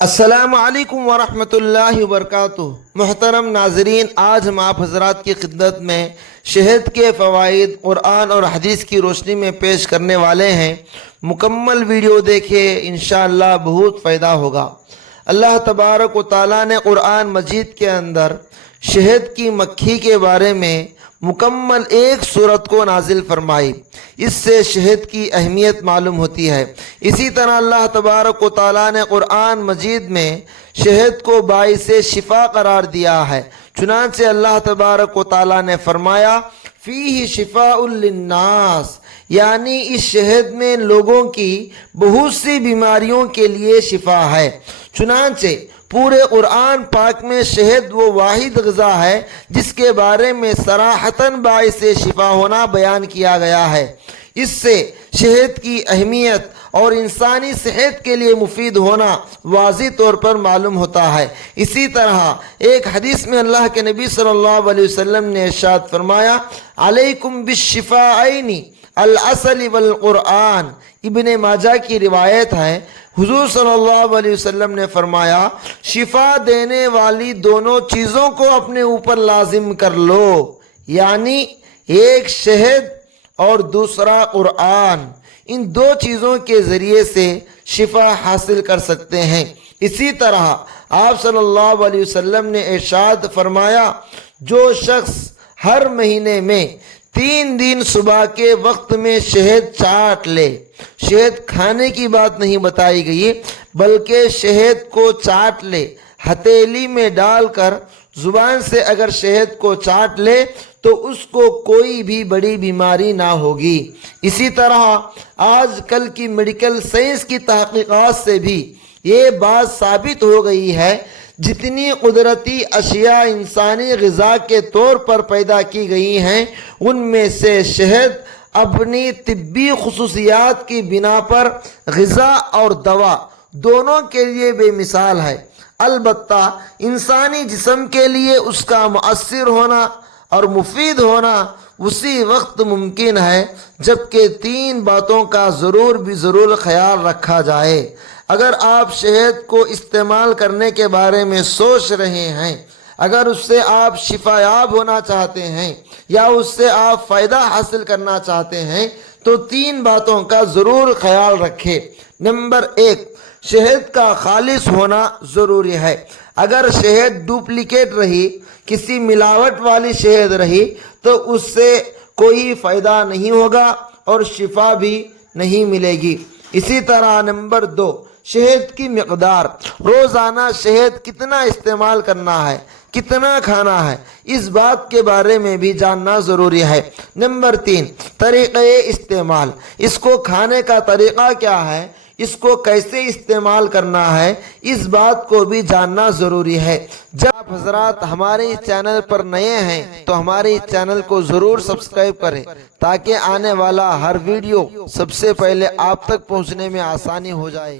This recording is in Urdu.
السلام علیکم ورحمۃ اللہ وبرکاتہ۔ محترم ناظرین، آج ہم آپ حضرات کی خدمت میں شہد کے فوائد قرآن اور حدیث کی روشنی میں پیش کرنے والے ہیں۔ مکمل ویڈیو دیکھیں، انشاءاللہ بہت فائدہ ہوگا۔ اللہ تبارک و تعالیٰ نے قرآن مجید کے اندر شہد کی مکھی کے بارے میں مکمل ایک سورت کو نازل فرمائی۔ اس سے شہد کی اہمیت معلوم ہوتی ہے۔ اسی طرح اللہ تبارک و تعالیٰ نے قرآن مجید میں شہد کو باعث شفا قرار دیا ہے۔ چنانچہ اللہ تبارک و تعالیٰ نے فرمایا فیہ شفاء للناس، یعنی اس شہد میں لوگوں کی بہت سی بیماریوں کے لیے شفا ہے۔ چنانچہ پورے قرآن پاک میں شہد وہ واحد غذا ہے جس کے بارے میں صراحتاً باعث شفا ہونا بیان کیا گیا ہے۔ اس سے شہد کی اہمیت اور انسانی صحت کے لیے مفید ہونا واضح طور پر معلوم ہوتا ہے۔ اسی طرح ایک حدیث میں اللہ کے نبی صلی اللہ علیہ وسلم نے ارشاد فرمایا علیکم بالشفاءین العسل والقرآن۔ ابن ماجہ کی روایت ہے، حضور صلی اللہ علیہ وسلم نے فرمایا شفا دینے والی دونوں چیزوں کو اپنے اوپر لازم کر لو، یعنی ایک شہد اور دوسرا قرآن۔ ان دو چیزوں کے ذریعے سے شفا حاصل کر سکتے ہیں۔ اسی طرح آپ صلی اللہ علیہ وسلم نے ارشاد فرمایا جو شخص ہر مہینے میں 3 دن صبح کے وقت میں شہد چاٹ لے، شہد کھانے کی بات نہیں بتائی گئی بلکہ شہد کو چاٹ لے، ہتھیلی میں ڈال کر زبان سے اگر شہد کو چاٹ لے تو اس کو کوئی بھی بڑی بیماری نہ ہوگی۔ اسی طرح آج کل کی میڈیکل سائنس کی تحقیقات سے بھی یہ بات ثابت ہو گئی ہے، جتنی قدرتی اشیاء انسانی غذا کے طور پر پیدا کی گئی ہیں ان میں سے شہد اپنی طبی خصوصیات کی بنا پر غذا اور دوا دونوں کے لیے بے مثال ہے۔ البتہ انسانی جسم کے لیے اس کا مؤثر ہونا اور مفید ہونا اسی وقت ممکن ہے جبکہ 3 باتوں کا ضرور خیال رکھا جائے۔ اگر آپ شہد کو استعمال کرنے کے بارے میں سوچ رہے ہیں، اگر اس سے آپ شفا یاب ہونا چاہتے ہیں یا اس سے آپ فائدہ حاصل کرنا چاہتے ہیں تو 3 باتوں کا ضرور خیال رکھیں۔ نمبر 1، شہد کا خالص ہونا ضروری ہے۔ اگر شہد ڈپلیکیٹ رہی، کسی ملاوٹ والی شہد رہی تو اس سے کوئی فائدہ نہیں ہوگا اور شفا بھی نہیں ملے گی۔ اسی طرح نمبر 2، شہد کی مقدار۔ روزانہ شہد کتنا استعمال کرنا ہے، کتنا کھانا ہے، اس بات کے بارے میں بھی جاننا ضروری ہے۔ نمبر 3، طریقہ استعمال۔ اس کو کھانے کا طریقہ کیا ہے، اس کو کیسے استعمال کرنا ہے، اس بات کو بھی جاننا ضروری ہے۔ جب آپ حضرات ہمارے اس چینل پر نئے ہیں تو ہمارے اس چینل کو ضرور سبسکرائب کریں تاکہ آنے والا ہر ویڈیو سب سے پہلے آپ تک پہنچنے میں آسانی ہو جائے۔